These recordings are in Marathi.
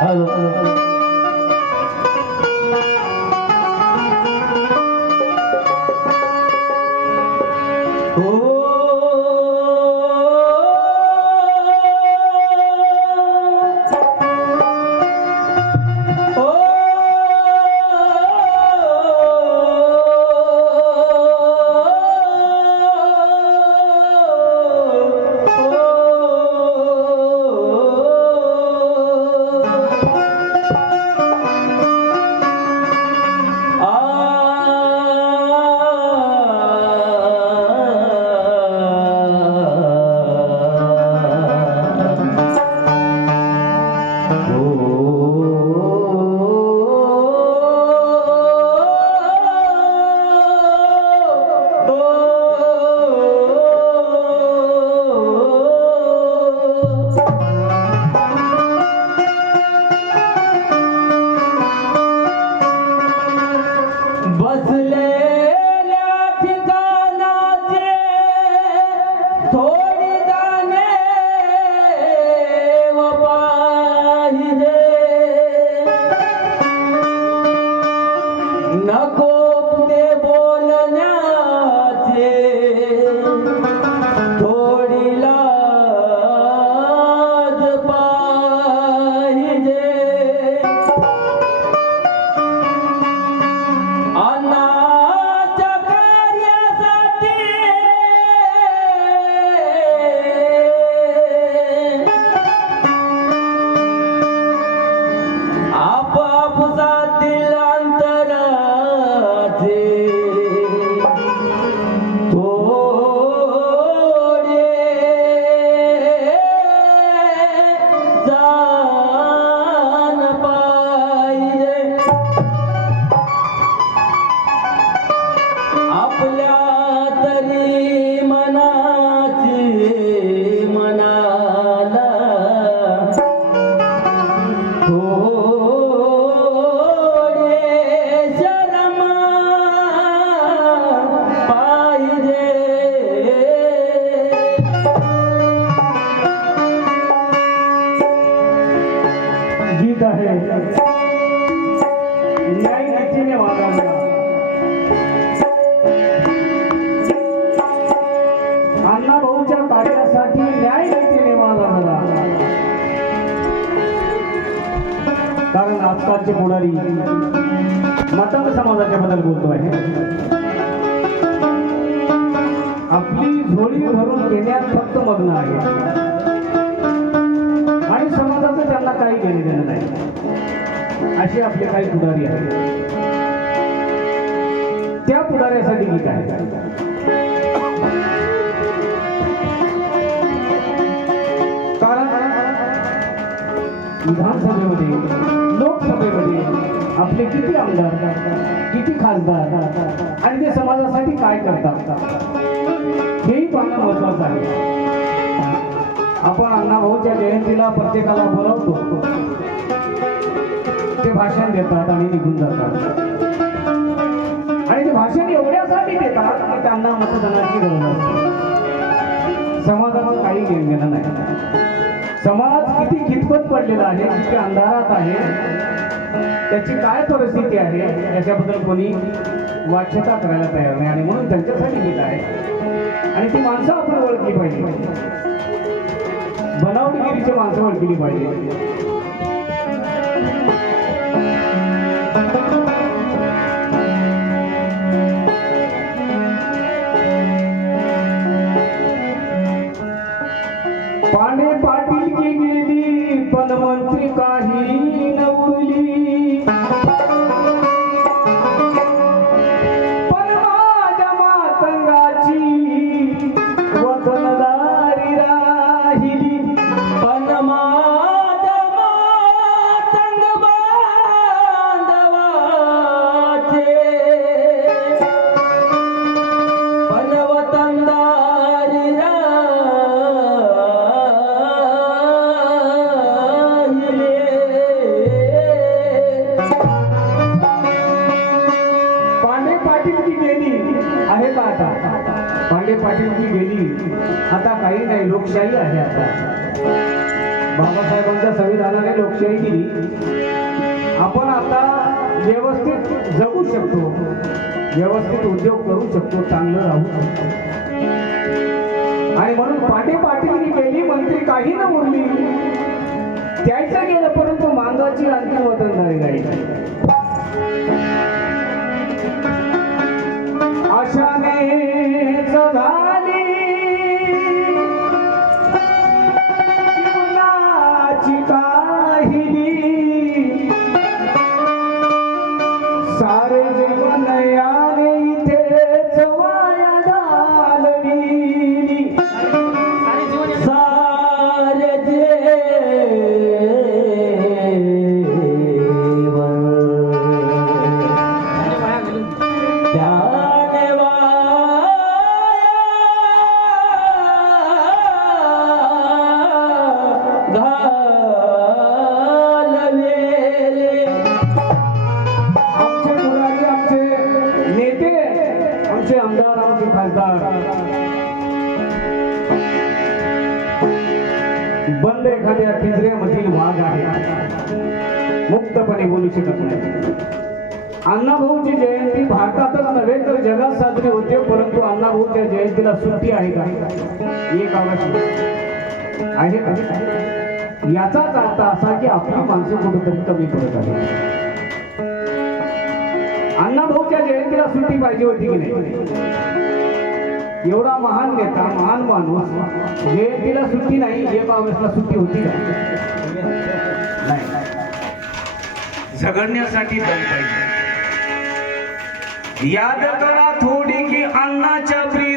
Hello. बसलेल्या आजकालचे पुढारी मतंग समाजाच्या बद्दल बोलतो आहे. आपली झोळी भरून घेण्यात फक्त मग्न आहे. आणि समाजाचं त्यांना काही घेणे देणं नाही. अशी आपली काही पुढारी आहेत त्या पुढाऱ्यासाठी गीत आहे कारण विधानसभेमध्ये लोकसभेमध्ये आपले किती आमदार किती खासदार आणि ते समाजासाठी काय करतात? हेही पाहणं महत्वाचं आहे. आपण अण्णाभाऊच्या जयंतीला प्रत्येकाला बोलवतो. ते भाषण देतात आणि निघून जातात. आणि ते भाषण एवढ्यासाठी देतात की त्यांना मतदानाची गरज असते. समाजाला काही घेणं नाही. समाज किती कितपत पडलेला आहे किती अंधारात आहे त्याची काय परिस्थिती आहे याच्याबद्दल कोणी वाच्यता करायला तयार नाही. आणि म्हणून त्यांच्यासाठी गीत आहे. आणि ती माणसं आपण ओळखली पाहिजे. बनावटगिरीची माणसं ओळखली पाहिजे. आता. पांडे पाटील गेली. आता काही नाही लोकशाही आहे आता. बाबासाहेबांच्या संविधानाने लोकशाही दिली. आपण आता व्यवस्थित जगू शकतो. व्यवस्थित उद्योग करू शकतो चांगलं राहू शकतो. आणि म्हणून पाठी पाटील गेली मंत्री काही ना बोलली द्यायचं गेलं परंतु मांगाची अंतिम वतनदारी नाही. अशा एखाद्या वाघ आहे. मुक्तपणे बोलू शकत नाही. अण्णाभाऊची जयंती भारतातच नव्हे तर जगात साजरी होते परंतु अण्णाभाऊच्या जयंतीला सुट्टी आहे का? एक आवश्यक आहे का याचाच अर्थ असा की आपली माणसं कुठेतरी कमी पडत आहे अण्णाभाऊच्या जयंतीला सुट्टी पाहिजे होती की नाही? एवढा महान नेता महान माणूस जयंतीला सुट्टी नाही एक ऑगस्टला सुट्टी होती. का नाही. झगडण्यासाठी दम पाहिजे. याद करा थोडी की अन्नाच्या प्रीत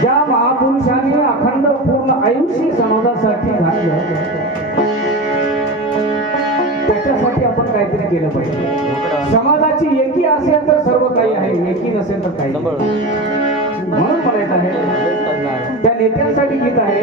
ज्या महापुरुषांनी अखंड पूर्ण आयुष्य समाजासाठी घातलं. त्याच्यासाठी आपण काहीतरी केलं पाहिजे. समाजाची एकी असेल तर सर्व काही आहे एकी नसेल तर काही. म्हणून येत आहे त्या नेत्यांसाठी गीत आहे.